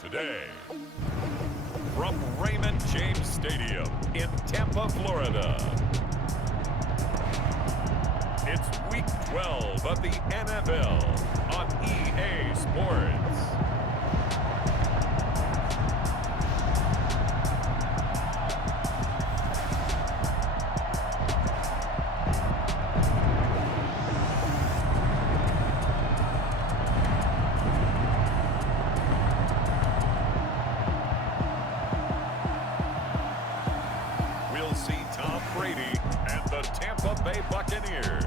Today, from Raymond James Stadium in Tampa, Florida, it's Week 12 of the NFL on EA Sports. We'll see Tom Brady and the Tampa Bay Buccaneers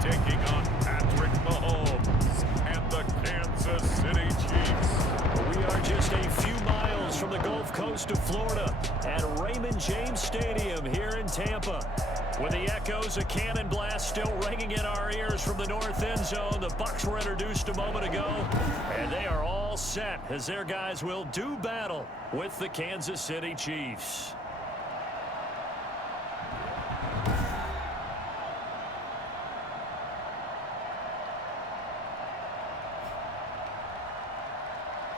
taking on Patrick Mahomes and the Kansas City Chiefs. We are just a few miles from the Gulf Coast of Florida at Raymond James Stadium here in Tampa. With the echoes of cannon blast still ringing in our ears from the north end zone, the Bucs were introduced a moment ago, and they are all set as their guys will do battle with the Kansas City Chiefs.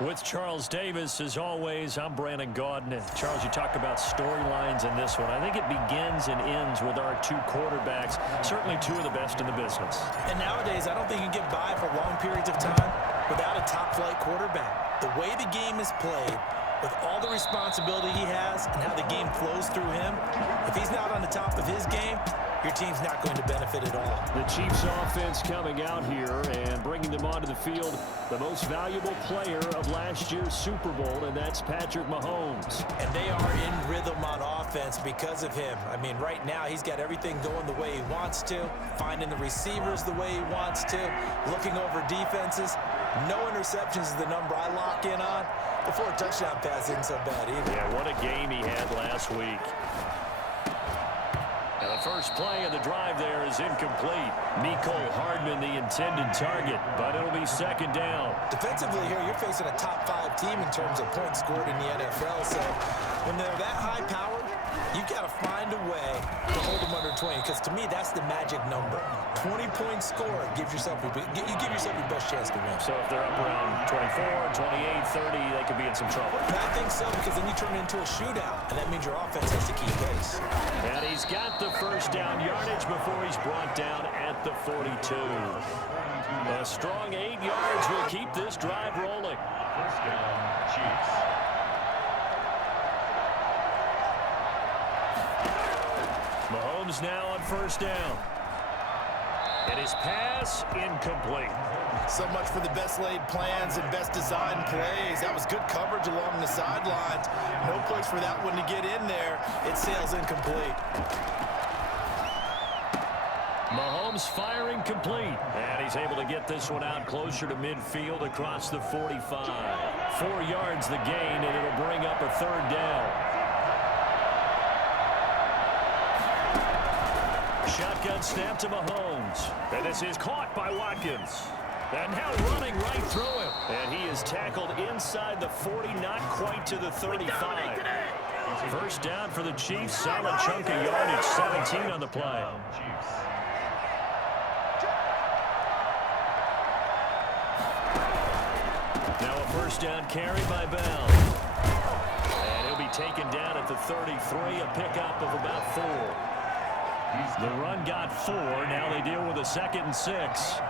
With Charles Davis, as always, I'm Brandon Gaudin. Charles, you talk about storylines in this one. I think it begins and ends with our two quarterbacks, certainly two of the best in the business. And nowadays, I don't think you can get by for long periods of time without a top-flight quarterback. The way the game is played, with all the responsibility he has and how the game flows through him, if he's not on the top of his game, your team's not going to benefit at all. The Chiefs offense coming out here and bringing them onto the field, the most valuable player of last year's Super Bowl, and that's Patrick Mahomes. And they are in rhythm on offense because of him. I mean, right now, he's got everything going the way he wants to, finding the receivers the way he wants to, looking over defenses. No interceptions is the number I lock in on. The 4 touchdown pass isn't so bad either. Yeah, what a game he had last week. And the first play of the drive there is incomplete. Mecole Hardman, the intended target, but it'll be second down. Defensively here, you're facing a top-5 team in terms of points scored in the NFL. So when they're that high-powered, you've got to find a way to hold them under 20. Because to me, that's the magic number. 20-point score gives yourself you give yourself your best chance to win. So if they're up around 24, 28, 30, they could be in some trouble. And I think so, because then you turn it into a shootout, and that means your offense has to keep pace. And he's got the first down yardage before he's brought down at the 42. A strong 8 yards will keep this drive rolling. First down, Chiefs. Mahomes now on first down. And his pass incomplete. So much for the best laid plans and best designed plays. That was good coverage along the sidelines. No place for that one to get in there. It sails incomplete. Mahomes firing complete. And he's able to get this one out closer to midfield across the 45. 4 yards the gain, and it'll bring up a third down. Shotgun snap to Mahomes. And this is caught by Watkins. And now running right through him. And he is tackled inside the 40, not quite to the 35. First down for the Chiefs. Solid chunk of yardage, 17 on the play. Now a first down carry by Bell. And he'll be taken down at the 33, a pickup of about 4. The run got 4. Now they deal with a 2nd and 6.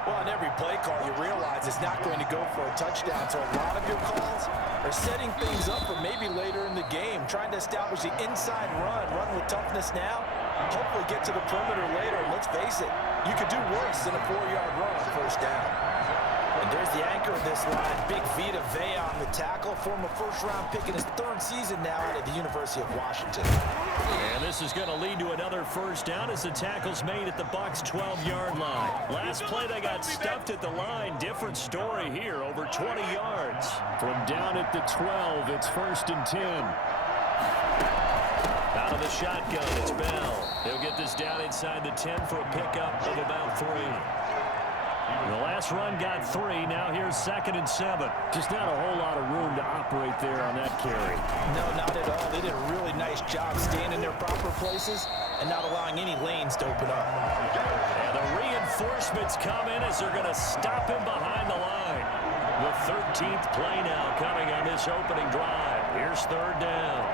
Well, on every play call, you realize it's not going to go for a touchdown. So a lot of your calls are setting things up for maybe later in the game, trying to establish the inside run with toughness now, hopefully get to the perimeter later. And let's face it, you could do worse than a 4-yard run on first down. And there's the anchor of this line, Big Vita Vea on the tackle, former first-round pick in his 3rd season now out of the University of Washington. And this is going to lead to another first down as the tackle's made at the Bucs' 12-yard line. Last play, they got stuffed at the line. Different story here, over 20 yards. From down at the 12, it's 1st and 10. Out of the shotgun, it's Bell. He'll get this down inside the 10 for a pickup of about 3. The last run got 3. Now here's 2nd and 7. Just not a whole lot of room to operate there on that carry. No, not at all. They did a really nice job staying in their proper places and not allowing any lanes to open up. And the reinforcements come in as they're going to stop him behind the line. The 13th play now coming on this opening drive. Here's third down.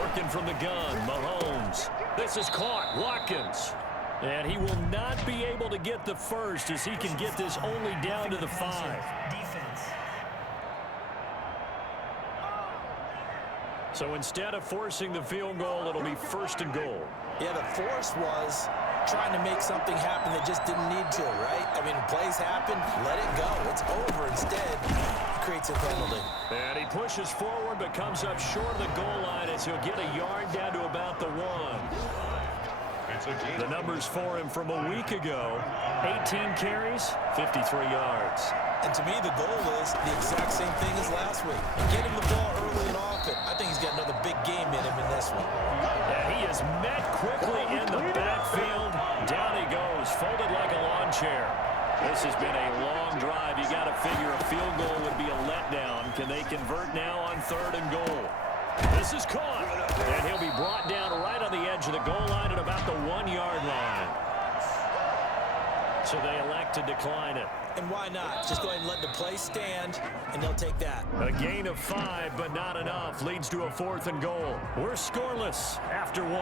Working from the gun, Mahomes. This is caught, Watkins. And he will not be able to get the first as he can get this only down to the 5. So instead of forcing the field goal, it'll be first and goal. Yeah, the force was trying to make something happen that just didn't need to, right? I mean, plays happen, let it go. It's over. Instead, he creates a penalty. And he pushes forward but comes up short of the goal line as he'll get a yard down to about the 1. The numbers for him from a week ago, 18 carries, 53 yards. And to me, the goal is the exact same thing as last week. Get him the ball early and often. I think he's got another big game in him in this one. And he is met quickly in the backfield. Down he goes, folded like a lawn chair. This has been a long drive. You got to figure a field goal would be a letdown. Can they convert now on third and goal? This is caught, and he'll be brought down right on the edge of the goal line at about the 1-yard line. So they elect to decline it. And why not? Just go ahead and let the play stand, and they'll take that. A gain of 5, but not enough. Leads to a 4th and goal. We're scoreless after 1.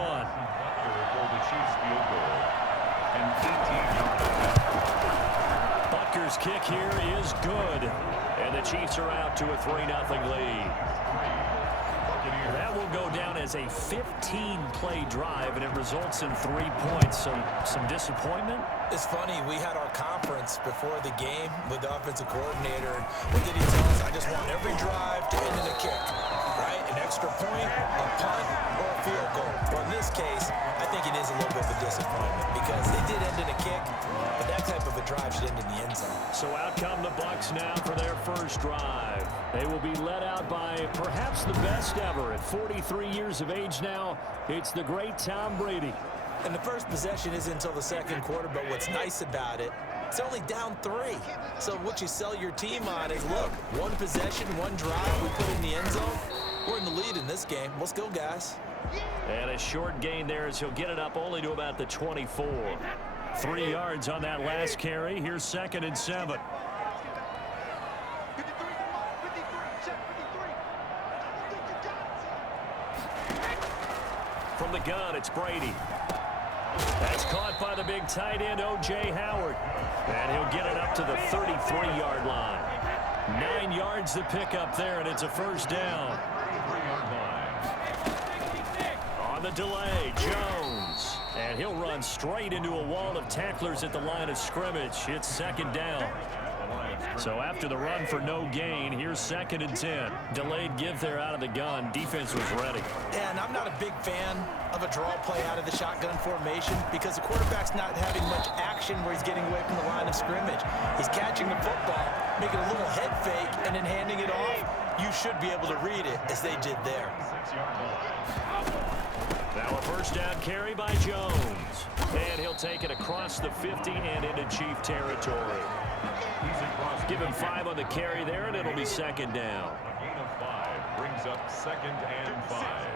Butker's kick here is good, and the Chiefs are out to a 3-0 lead. That will go down as a 15-play drive, and it results in 3 points. Some disappointment? It's funny. We had our conference before the game with the offensive coordinator. And what did he tell us? I just want every drive to end in a kick, right? An extra point, a punt, or a field goal. Well, in this case, I think it is a little bit of a disappointment because they did end in a kick, but that type of a drive should end in the end zone. So out come the Bucs now for their first drive. They will be led out by perhaps the best ever. At 43 years of age now, it's the great Tom Brady. And the first possession isn't until the second quarter, but what's nice about it, it's only down 3. So what you sell your team on is, look, one possession, one drive, we put in the end zone. We're in the lead in this game. Let's go, guys. And a short gain there as he'll get it up only to about the 24. 3 yards on that last carry. Here's 2nd and 7. From the gun, it's Brady. That's caught by the big tight end, O.J. Howard. And he'll get it up to the 33-yard line. 9 yards to pick up there, and it's a first down. On the delay, Jones. And he'll run straight into a wall of tacklers at the line of scrimmage. It's 2nd down. So after the run for no gain, here's 2nd and 10. Delayed give there out of the gun. Defense was ready. And I'm not a big fan of a draw play out of the shotgun formation because the quarterback's not having much action where he's getting away from the line of scrimmage. He's catching the football, making a little head fake, and then handing it off. You should be able to read it as they did there. Now a first down carry by Jones. And he'll take it across the 50 and into Chief territory. Give him 5 on the carry there, and it'll be 2nd down. A gain of 5 brings up 2nd and 5.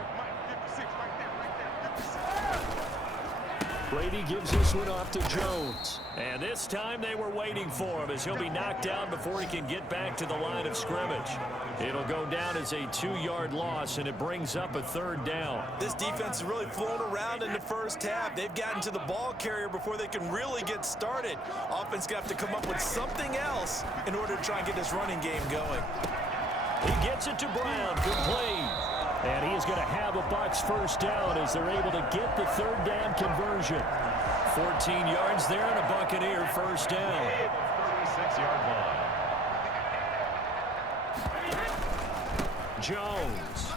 Brady gives this one off to Jones. And this time they were waiting for him as he'll be knocked down before he can get back to the line of scrimmage. It'll go down as a 2-yard loss, and it brings up a 3rd down. This defense is really flown around in the first half. They've gotten to the ball carrier before they can really get started. Offense got to come up with something else in order to try and get this running game going. He gets it to Brown. Good play. And he is going to have a Bucs first down as they're able to get the 3rd down conversion. 14 yards there and a Buccaneer first down. 36-yard line. Jones.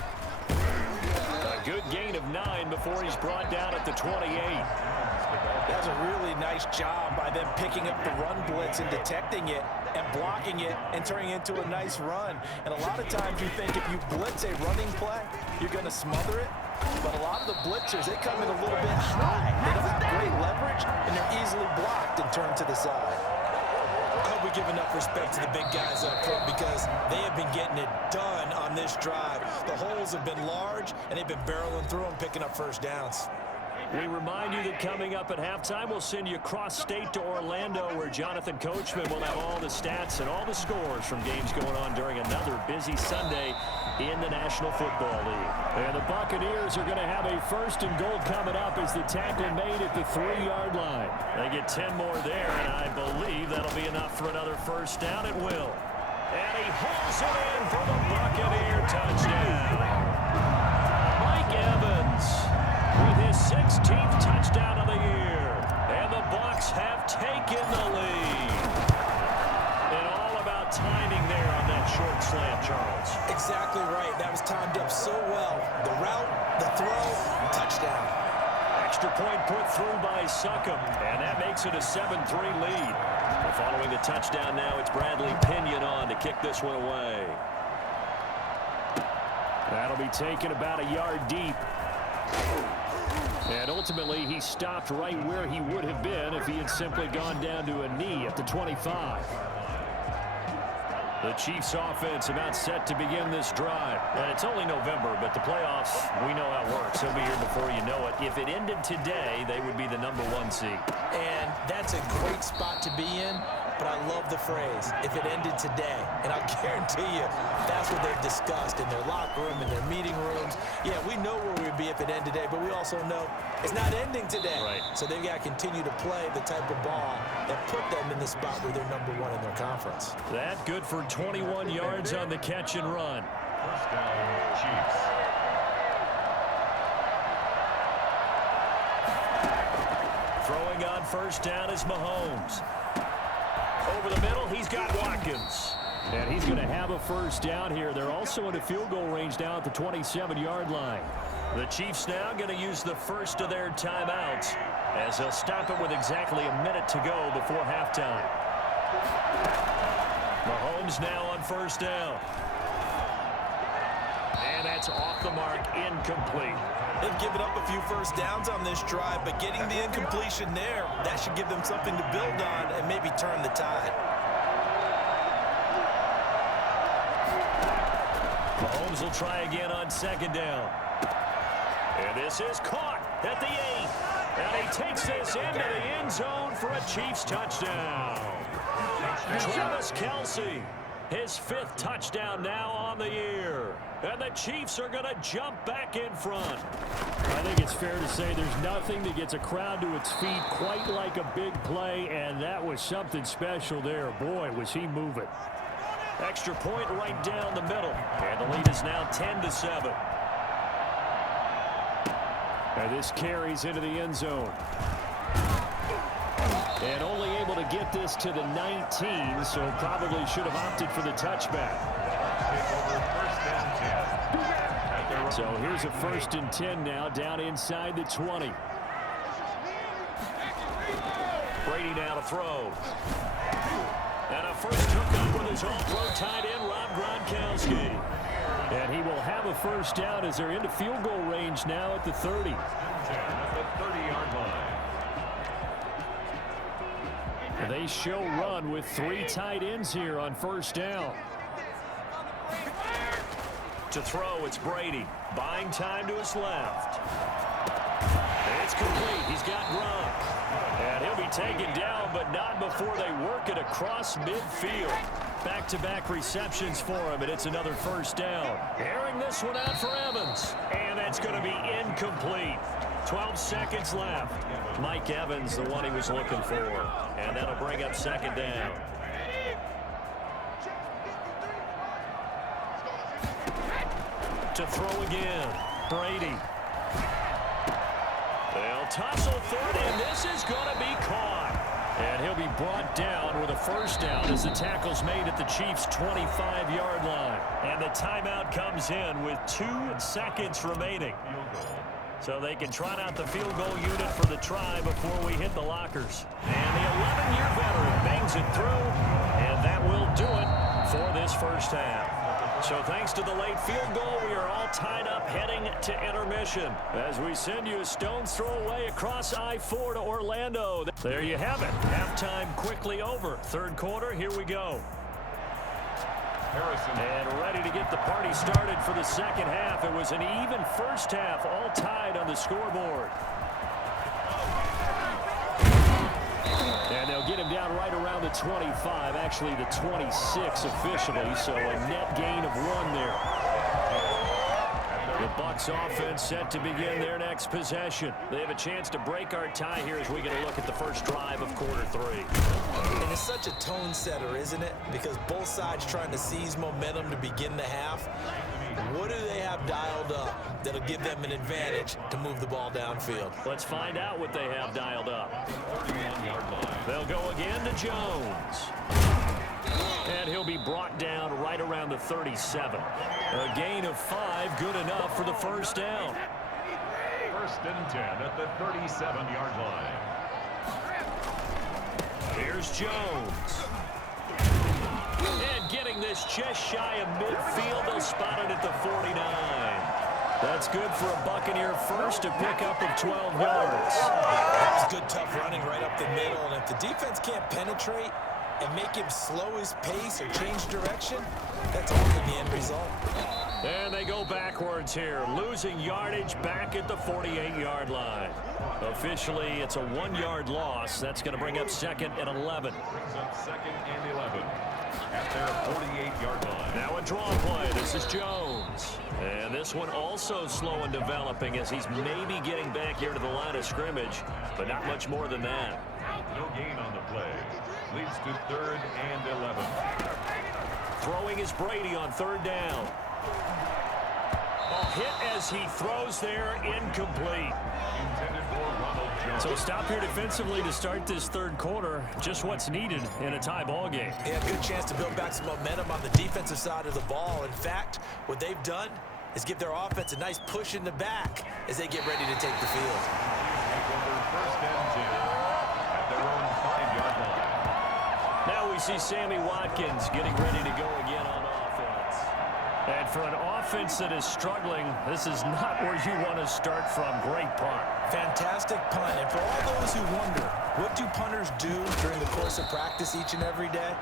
A good gain of 9 before he's brought down at the 28. That's a really nice job by them picking up the run blitz and detecting it and blocking it and turning it into a nice run. And a lot of times you think if you blitz a running play, you're going to smother it. But a lot of the blitzers, they come in a little bit high. They don't have great leverage, and they're easily blocked and turned to the side. I hope we give enough respect to the big guys up front because they have been getting it done on this drive. The holes have been large, and they've been barreling through them, picking up first downs. We remind you that coming up at halftime, we'll send you cross-state to Orlando, where Jonathan Coachman will have all the stats and all the scores from games going on during another busy Sunday in the National Football League. And the Buccaneers are going to have a 1st and goal coming up as the tackle made at the 3-yard line. They get 10 more there, and I believe that'll be enough for another first down. It will. And he hauls it in for the Buccaneer touchdown. Mike Evans with his 16th touchdown of the year. And the Bucs have taken the lead. And all about timing there on that short slant, Charles. Exactly right. That was timed up so well. The route, the throw, touchdown. Extra point put through by Succop, and that makes it a 7-3 lead. Well, following the touchdown now, it's Bradley Pinion on to kick this one away. That'll be taken about a yard deep. And ultimately, he stopped right where he would have been if he had simply gone down to a knee at the 25. The Chiefs offense about set to begin this drive. And it's only November, but the playoffs, we know how it works. They'll be here before you know it. If it ended today, they would be the #1 seed. And that's a great spot to be in, but I love the phrase, if it ended today. And I guarantee you, that's what they've discussed in their locker room, in their meeting rooms. Yeah, we know where we'd be if it ended today, but we also know it's not ending today. Right. So they've got to continue to play the type of ball that put them in the spot where they're #1 in their conference. That good for 21 yards on the catch and run. First down, Chiefs. Throwing on first down is Mahomes. Over the middle, he's got Watkins. And he's going to have a first down here. They're also in a field goal range now at the 27-yard line. The Chiefs now going to use the first of their timeouts as they'll stop it with exactly a minute to go before halftime. Mahomes now on first down. And that's off the mark, incomplete. They've given up a few first downs on this drive, but getting the incompletion there, that should give them something to build on and maybe turn the tide. Mahomes will try again on second down. And this is caught at the 8. And he takes this into the end zone for a Chiefs touchdown. Travis Kelce, his 5th touchdown now on the year. And the Chiefs are going to jump back in front. I think it's fair to say there's nothing that gets a crowd to its feet quite like a big play, and that was something special there. Boy, was he moving. Extra point right down the middle. And the lead is now 10-7. And this carries into the end zone. And only able to get this to the 19, so probably should have opted for the touchback. So here's a 1st and 10 now, down inside the 20. Brady now to throw. And a first hookup with his all-pro tight end, Rob Gronkowski. And he will have a first down as they're into field goal range now at the 30. At the 30-yard line. They show run with 3 tight ends here on first down. To throw, it's Brady. Buying time to his left. It's complete. He's got Gronk. And he'll be taken down, but not before they work it across midfield. Back-to-back receptions for him, and it's another first down. Airing this one out for Evans. And that's going to be incomplete. 12 seconds left. Mike Evans, the one he was looking for. And that'll bring up second down. To throw again, Brady. They'll tussle for it, and this is going to be caught. And he'll be brought down with a first down as the tackle's made at the Chiefs' 25-yard line. And the timeout comes in with 2 seconds remaining. So they can trot out the field goal unit for the try before we hit the lockers. And the 11-year veteran bangs it through, and that will do it for this first half. So thanks to the late field goal, we are all tied up heading to intermission as we send you a stone's throw away across I-4 to Orlando. There you have it. Halftime quickly over. Third quarter, here we go. Harrison. And ready to get the party started for the second half. It was an even first half, all tied on the scoreboard. And they'll get him down right around the 25, actually the 26 officially, so a net gain of 1 there. The Bucs offense set to begin their next possession. They have a chance to break our tie here as we get a look at the first drive of quarter 3. And it's such a tone setter, isn't it? Because both sides trying to seize momentum to begin the half. What do they have dialed up that'll give them an advantage to move the ball downfield? Let's find out what they have dialed up. They'll go again to Jones. And he'll be brought down right around the 37. A gain of 5, good enough for the first down. 1st and 10 at the 37-yard line. Here's Jones. And getting this just shy of midfield, they'll spot it at the 49. That's good for a Buccaneer first, a pickup of 12 yards. That's good, tough running right up the middle. And if the defense can't penetrate and make him slow his pace or change direction, that's often the end result. And they go backwards here, losing yardage back at the 48-yard line. Officially, it's a 1-yard loss. That's going to bring up 2nd and 11. Brings up 2nd and 11 at their 48-yard line. Now a draw play. This is Jones. And this one also slow in developing as he's maybe getting back here to the line of scrimmage, but not much more than that. No gain on the play. Leads to 3rd and 11. Throwing is Brady on 3rd down. A hit as he throws there, incomplete. Intended for Ronald Jones. So stop here defensively to start this 3rd quarter. Just what's needed in a tie ball game. Yeah, good chance to build back some momentum on the defensive side of the ball. In fact, what they've done is give their offense a nice push in the back as they get ready to take the field. Take over 1st and 10 at their own 5-yard line. Now we see Sammy Watkins getting ready to go again on offense. And for an offense that is struggling, this is not where you want to start from. Great punt. Fantastic punt. And for all those who wonder, what do punters do during the course of practice each and every day?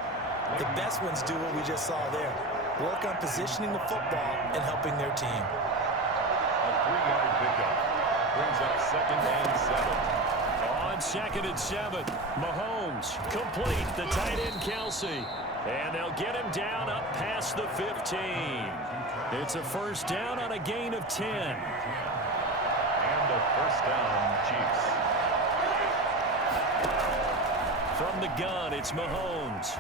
The best ones do what we just saw there. Work on positioning the football and helping their team. A 3-yard pickup brings up 2nd and 7. On 2nd and 7, Mahomes complete, the tight end Kelsey. And they'll get him down up past the 15. It's a first down on a gain of 10. And a 1st down, Chiefs. From the gun, it's Mahomes.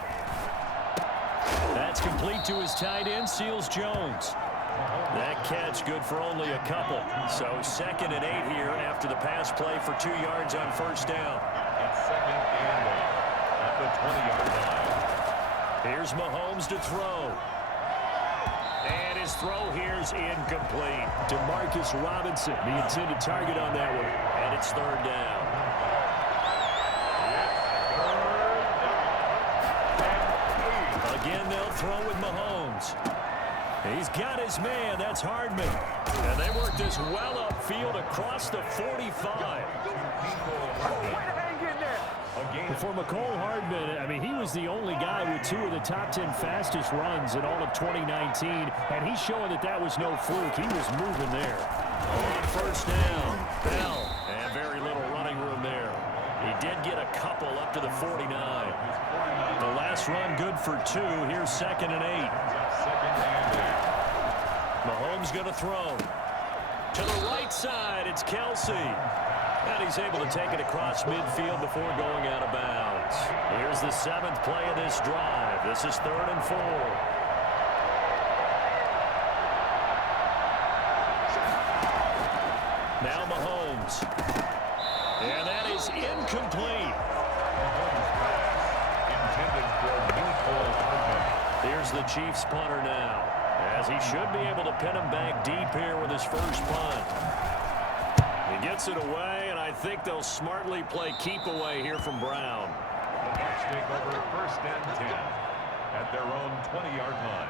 That's complete to his tight end, Seals Jones. That catch good for only a couple. So 2nd and 8 here after the pass play for 2 yards on first down. It's 2nd and 8 at the 20-yard line. Here's Mahomes to throw. And his throw here's incomplete. DeMarcus Robinson, the intended target on that one. And it's 3rd down. Again, they'll throw with Mahomes. He's got his man. That's Hardman. And they work this well upfield across the 45. For McCole Hardman, I mean, he was the only guy with 2 of the top 10 fastest runs in all of 2019, and he's showing that that was no fluke. He was moving there. On first down, Bell, and very little running room there. He did get a couple up to the 49. The last run good for 2. Here's 2nd and 8. Mahomes going to throw. To the right side, it's Kelsey. And he's able to take it across midfield before going out of bounds. Here's the 7th play of this drive. This is 3rd and 4. Now Mahomes. And that is incomplete. Intended for Nicole Hardman. Here's the Chiefs punter now, as he should be able to pin him back deep here with his first punt. He gets it away, and I think they'll smartly play keep away here from Brown. The Bucs take over 1st and 10 at their own 20-yard line.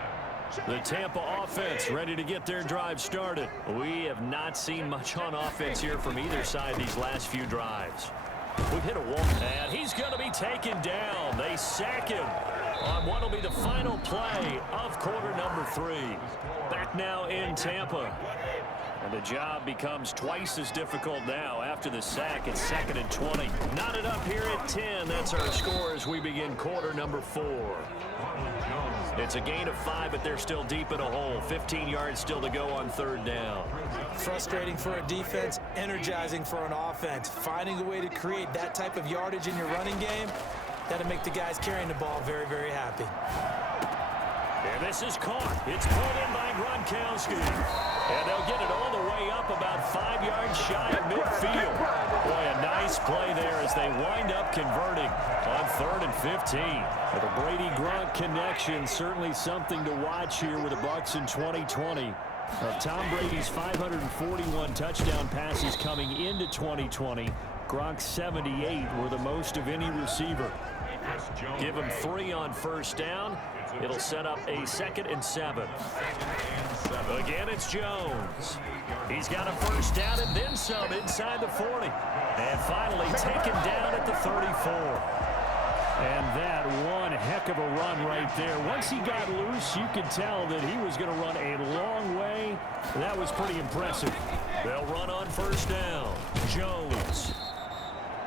The Tampa offense ready to get their drive started. We have not seen much on offense here from either side these last few drives. We've hit a wall, and he's going to be taken down. They sack him. on what will be the final play of quarter number 3. Back now in Tampa. And the job becomes twice as difficult now after the sack. It's 2nd and 20. Knotted up here at 10. That's our score as we begin quarter number 4. It's a gain of 5, but they're still deep in a hole. 15 yards still to go on 3rd down. Frustrating for a defense, energizing for an offense. Finding a way to create that type of yardage in your running game, that'll make the guys carrying the ball very, very happy. And this is caught. It's pulled in by Gronkowski. And they'll get it all the way up about 5 yards shy of midfield. Boy, a nice play there as they wind up converting on 3rd and 15. The Brady-Gronk connection, certainly something to watch here with the Bucs in 2020. Of Tom Brady's 541 touchdown passes coming into 2020, Gronk's 78 were the most of any receiver. Give him 3 on 1st down. It'll set up a 2nd and 7. Again, it's Jones. He's got a 1st down and then some inside the 40. And finally taken down at the 34. And that one heck of a run right there. Once he got loose, you could tell that he was going to run a long way. That was pretty impressive. They'll run on 1st down. Jones.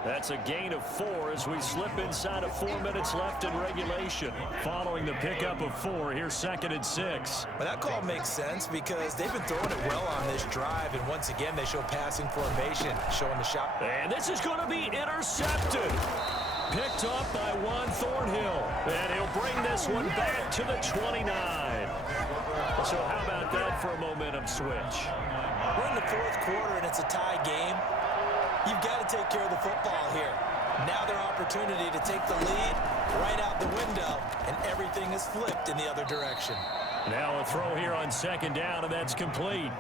That's a gain of 4 as we slip inside of 4 minutes left in regulation. Following the pickup of 4, here's 2nd and 6. Well, that call makes sense because they've been throwing it well on this drive, and once again they show passing formation, showing the shot. And this is going to be intercepted. Picked up by Juan Thornhill, and he'll bring this one back to the 29. So how about that for a momentum switch? We're in the 4th quarter, and it's a tie game. You've got to take care of the football here. Now their opportunity to take the lead right out the window, and everything is flipped in the other direction. Now a throw here on 2nd down, and that's complete.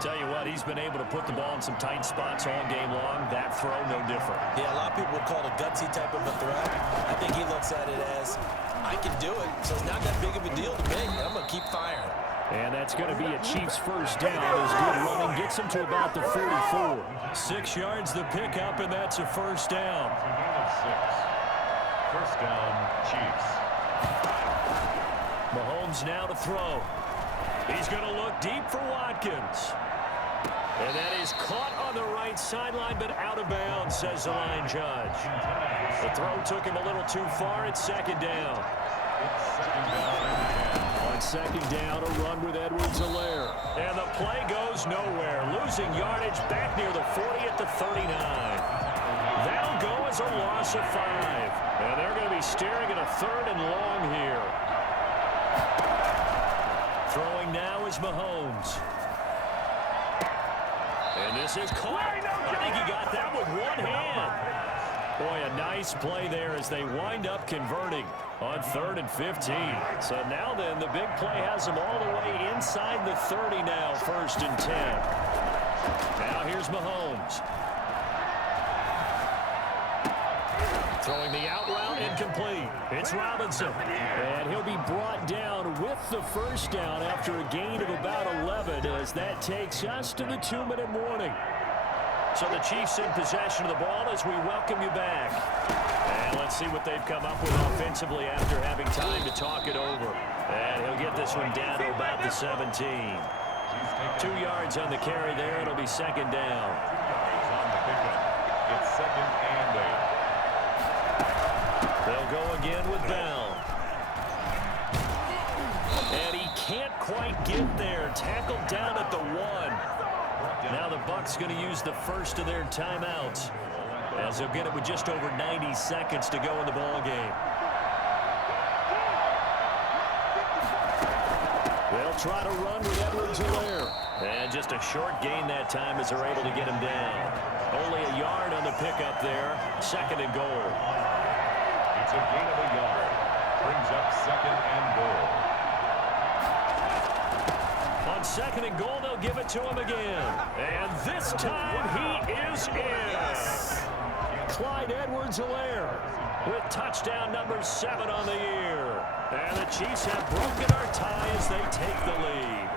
Tell you what, he's been able to put the ball in some tight spots all game long. That throw, no different. Yeah, a lot of people would call it a gutsy type of a throw. I think he looks at it as, I can do it, so it's not that big of a deal to me. I'm going to keep firing. And that's going to be a Chiefs 1st down as good running gets him to about the 44. 6 yards the pickup, and that's a 1st down. 1st down, Chiefs. Mahomes now to throw. He's going to look deep for Watkins. And that is caught on the right sideline, but out of bounds, says the line judge. The throw took him a little too far. It's 2nd down. On 2nd down, a run with Edwards-Helaire. And the play goes nowhere. Losing yardage back near the 40 at the 39. That'll go as a loss of 5. And they're going to be staring at a 3rd and long here. Throwing now is Mahomes. And this is caught. I think he got that with one hand. Boy, a nice play there as they wind up converting on 3rd and 15. So now then, the big play has them all the way inside the 30 now, 1st and 10. Now here's Mahomes. Throwing the out route incomplete. It's Robinson. And he'll be brought down with the 1st down after a gain of about 11 as that takes us to the 2-minute warning. So the Chiefs in possession of the ball as we welcome you back. And let's see what they've come up with offensively after having time to talk it over. And he'll get this one down to about the 17. 2 yards on the carry there. It'll be 2nd down. It's 2nd and 8. They'll go again with Bell. And he can't quite get there. Tackled down at the 1. Now the Bucs going to use the first of their timeouts as they'll get it with just over 90 seconds to go in the ball game. They'll try to run with Edwards-Helaire. And just a short gain that time as they're able to get him down. Only a yard on the pickup there. 2nd and goal. It's a gain of a yard. Brings up 2nd and goal. On 2nd and goal, they'll give it to him again. And this time he is in. Clyde Edwards-Helaire with touchdown number 7 on the year. And the Chiefs have broken our tie as they take the lead.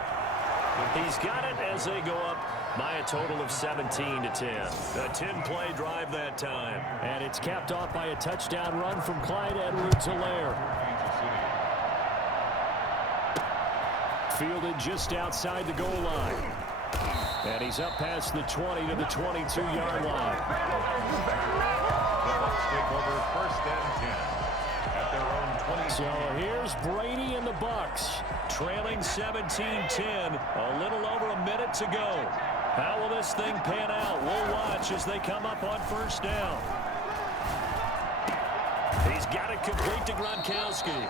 He's got it as they go up by a total of 17-10. A 10-play drive that time. And it's capped off by a touchdown run from Clyde Edwards-Helaire. Fielded just outside the goal line. And he's up past the 20 to the 22-yard line. Take over 1st and 10 at their own 20. So here's Brady and the Bucs, trailing 17-10, a little over a minute to go. How will this thing pan out? We'll watch as they come up on 1st down. He's got it complete to Gronkowski.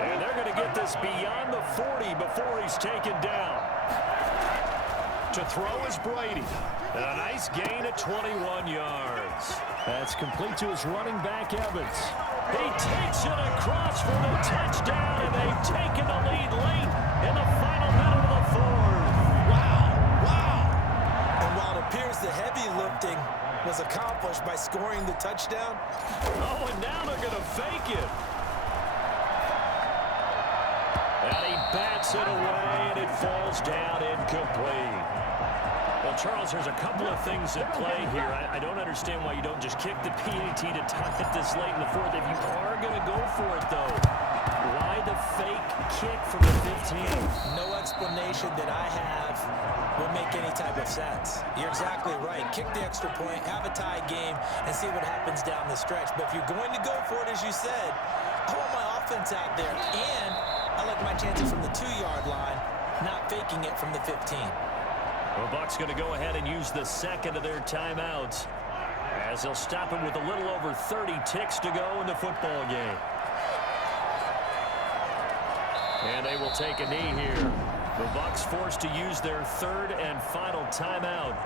And they're going to get this beyond the 40 before he's taken down. To throw is Brady. And a nice gain of 21 yards. That's complete to his running back, Evans. He takes it across for the touchdown, and they've taken the lead late in the final minute of the 4th. Wow. And while it appears the heavy lifting was accomplished by scoring the touchdown. Oh, and now they're going to fake it. And he bats it away, and it falls down incomplete. Well, Charles, there's a couple of things at play here. I don't understand why you don't just kick the PAT to tie it this late in the 4th. If you are going to go for it, though, why the fake kick from the 15? No explanation that I have will make any type of sense. You're exactly right. Kick the extra point, have a tie game, and see what happens down the stretch. But if you're going to go for it, as you said, I want my offense out there, and I like my chances from the 2-yard line, not faking it from the 15. The Bucs going to go ahead and use the second of their timeouts as they'll stop him with a little over 30 ticks to go in the football game. And they will take a knee here. The Bucs forced to use their 3rd and final timeout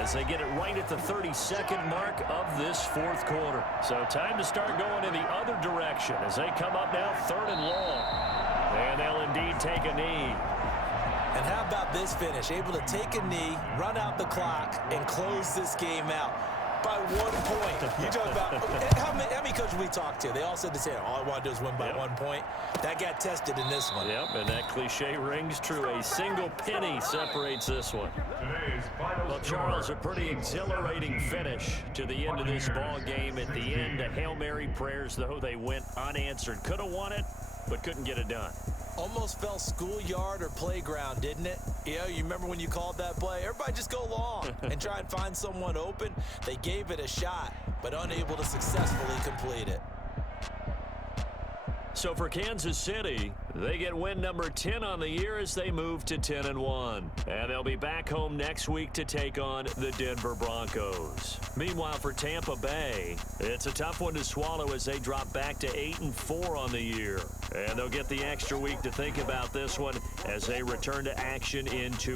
as they get it right at the 32nd mark of this 4th quarter. So time to start going in the other direction as they come up now 3rd and long. And they'll indeed take a knee. And how about this finish? Able to take a knee, run out the clock, and close this game out by 1 point. You talk about how many coaches we talked to? They all said the same. All I want to do is win by 1 point. That got tested in this one. Yep, and that cliche rings true. A single penny separates this one. Well, Charles, a pretty exhilarating finish to the end of this ball game. At the end, the Hail Mary prayers, though, they went unanswered. Could have won it, but couldn't get it done. Almost felt schoolyard or playground, didn't it? You know, you remember when you called that play? Everybody just go long and try and find someone open. They gave it a shot, but unable to successfully complete it. So for Kansas City, they get win number 10 on the year as they move to 10-1. And they'll be back home next week to take on the Denver Broncos. Meanwhile, for Tampa Bay, it's a tough one to swallow as they drop back to 8-4 on the year. And they'll get the extra week to think about this one as they return to action in 2